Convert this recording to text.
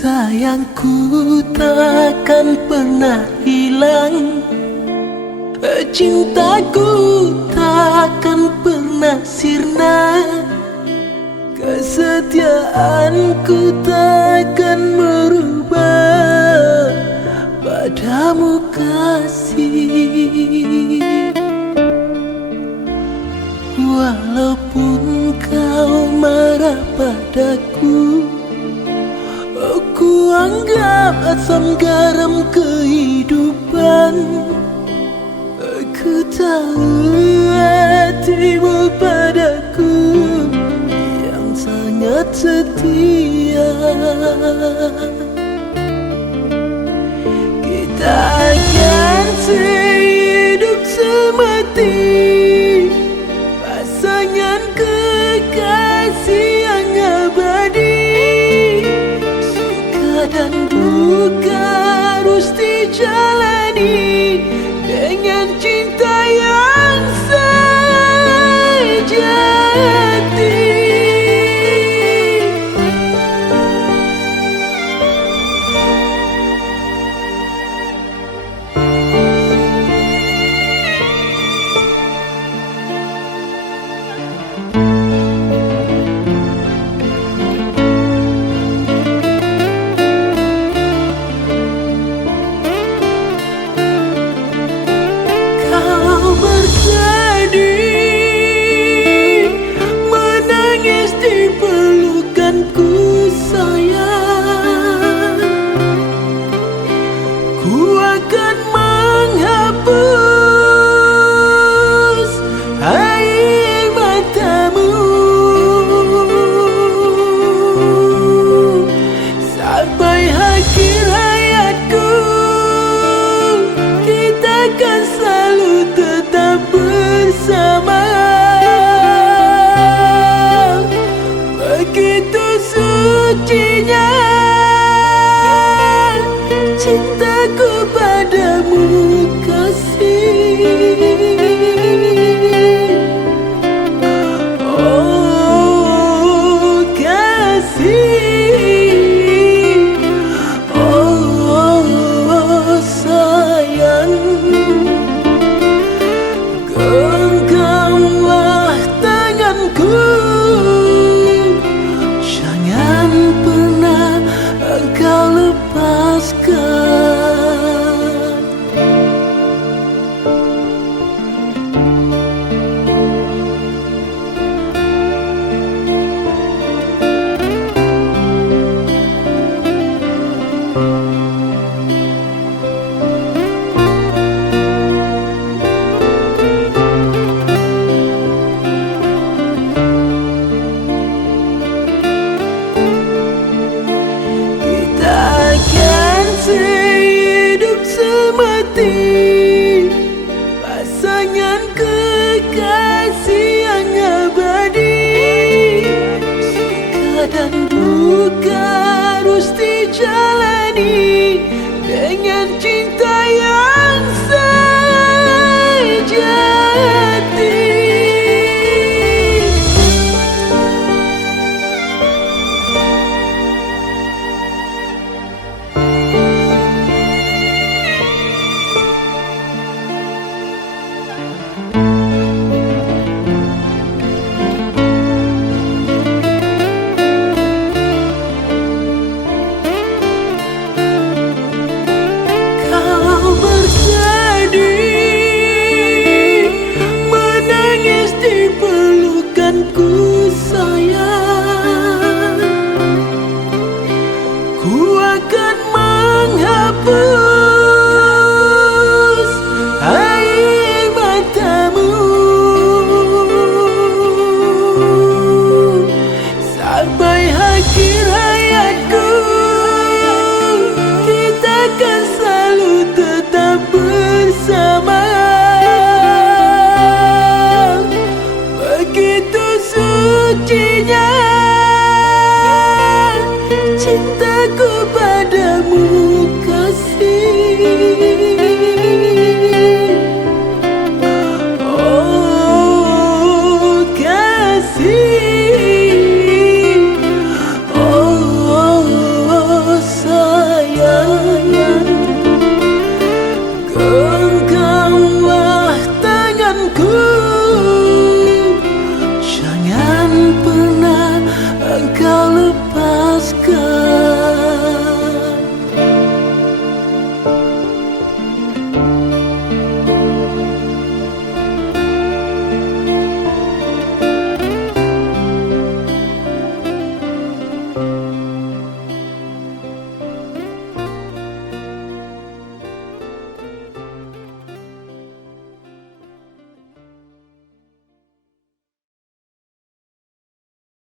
Sayangku takkan pernah hilang, cintaku takkan pernah sirna, kesetiaanku takkan berubah padamu kasih. Walaupun kau marah padaku, ku anggap asam garam kehidupan. Ku tahu hatimu padaku yang sangat setia. Kita akan sehidup semati, pasangan kekasih yang abadi. Dan duka harus dijalani dengan cinta yang sejati. Cintaku padamu kasih. Oh kasih, oh sayang, genggamlah tanganku, jangan pernah engkau lepaskan. Sehidup semati, pasangan kekasih yang abadi. Suka dan duka harus dijalani dengan cinta yang sejati. cintaku